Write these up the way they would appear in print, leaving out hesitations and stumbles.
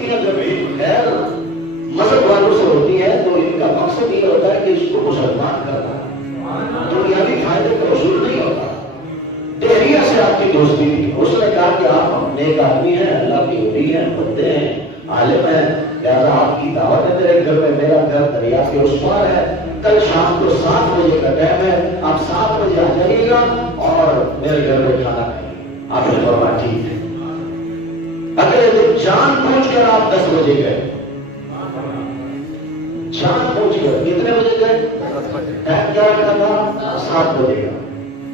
بستیاں جب غیر مذہب والوں سے ہوتی ہیں تو ان کا مقصد یہ ہوتا ہے کہ اس کو مسلمان کرنا، دنیاوی فائدے کا حصول نہیں ہوتا۔ ڈہریا سے آپ کی دوستی تھی، اس نے کہا کہ آپ نیک آدمی ہیں، اللہ کی ولی ہیں، بندے ہیں، عالم ہیں، لہٰذا آپ کی دعوت ہے میرے گھر میں، میرا گھر دریا کے اس پار ہے، کل شام کو 7 بجے کا ٹائم ہے، آپ 7 بجے آ جائیے گا اور میرے گھر میں کھانا کھائیے۔ آپ نے فرمایا ٹھیک ہے۔ اگلے دن جان بوجھ کر آپ 10 بجے گئے، جان بوجھ کر کتنے بجے گئے؟ ٹائم کیا رکھا تھا؟ 7 بجے کا،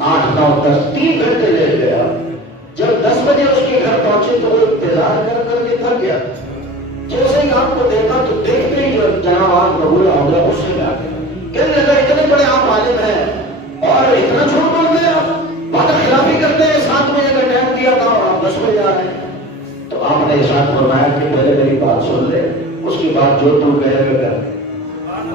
8، 9، 10، 3 گھنٹے لے گیا۔ جب 10 بجے اس کے گھر پہنچے تو وہ انتظار کر کر کے تھک گیا، جیسے ہی آپ کو دیکھا تو دیکھتے ہی جناب آپ قبول ہو گیا، غصے میں آ گیا، کہنے لگا اتنے بڑے آپ عالم ہیں اور اتنا جھوٹ بولتے ہیں، آپ وعدہ خلافی کرتے ہیں، 7 بجے کا ٹائم دیا تھا اور آپ 10 بجے آ رہے ہیں۔ تو آپ نے ارشاد فرمایا کہ پہلے میری بات سن لے، اس کے بعد جو تو کہے گا کر،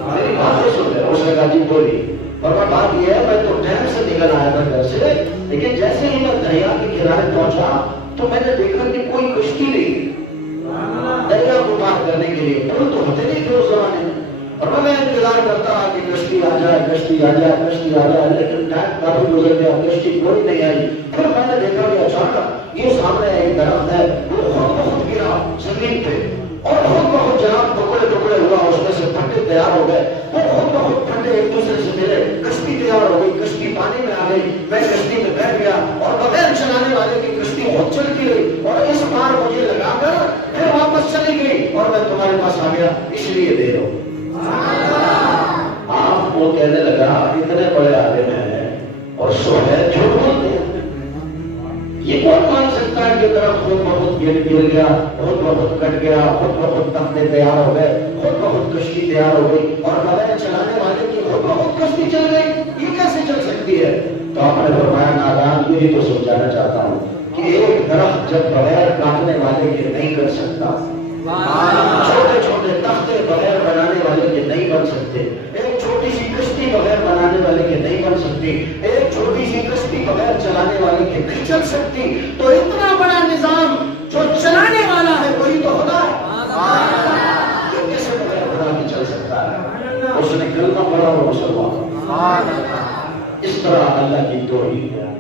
میری بات سن لے۔ اس نے کہا جی بولیے۔ اور بات یہ ہے میں تو ٹائم سے نکل آیا تھا گھر سے، لیکن جیسے ہی میں دریا کے کنارے پہنچا تو میں نے دیکھا کہ کوئی کشتی نہیں دریا کو پار کرنے کے لیے، پل تو ہوتے نہیں تھے اس زمانے میں، اور میں انتظار کرتا رہا کہ کشتی آ جائے، کشتی آ جائے، کشتی آ جائے، لیکن ٹائم کافی گزر گیا، کشتی کوئی نہیں آئی۔ پھر میں نے دیکھا کہ اچانک یہ سامنے ایک درخت ہے، وہ خود بخود گرا زمین پہ اور خود بخود جناب ٹکڑے ٹکڑے ہوا، اس میں سے پھٹے تیار ہو گئے، وہ خود بخود پھٹے ایک دوسرے سے ملے، کشتی تیار ہو گئی، کشتی پانی میں آ گئی، میں کشتی میں بیٹھ گیا اور بغیر چلانے والے کی کشتی خود چلتی رہی اور اس بار مجھے لگا کر پھر واپس چلی گئی اور میں تمہارے پاس آ گیا، اس لیے دے رہا ہوں۔ آپ کو کہنے لگا اتنے بڑے عالم ہیں اور سہیل جھوٹ بولتے ہیں، یہ کون مان سکتا ہے کہ درخت خود بخود گر گیا، خود بخود کٹ گیا، خود بخود تختے تیار ہو گئے، خود بخود کشتی تیار ہو گئی اور بغیر چلانے والے کی خود بخود کشتی چل گئی، یہ کیسے چل سکتی ہے؟ تو آپ نے فرمایا نادان، یہی تو سمجھانا چاہتا ہوں کہ ایک درخت جب بغیر کاٹنے والے کے نہیں کر سکتا، چھوٹے چھوٹے تختے بغیر بنانے والے کے نہیں بن سکتے، ایک چھوٹی سی کشتی بغیر بنانے والے کے نہیں بن سکتی، ایک چھوٹی سی کشتی بغیر چلانے والے کے نہیں چل سکتی، تو اتنا بڑا نظام جو چلانے والا ہے وہی تو خدا ہے، جو کیسے بغیر خدا کے چل سکتا ہے؟ اس نے کلمہ پڑھا اور مسلمان۔ اس طرح اللہ کی توحید ہے۔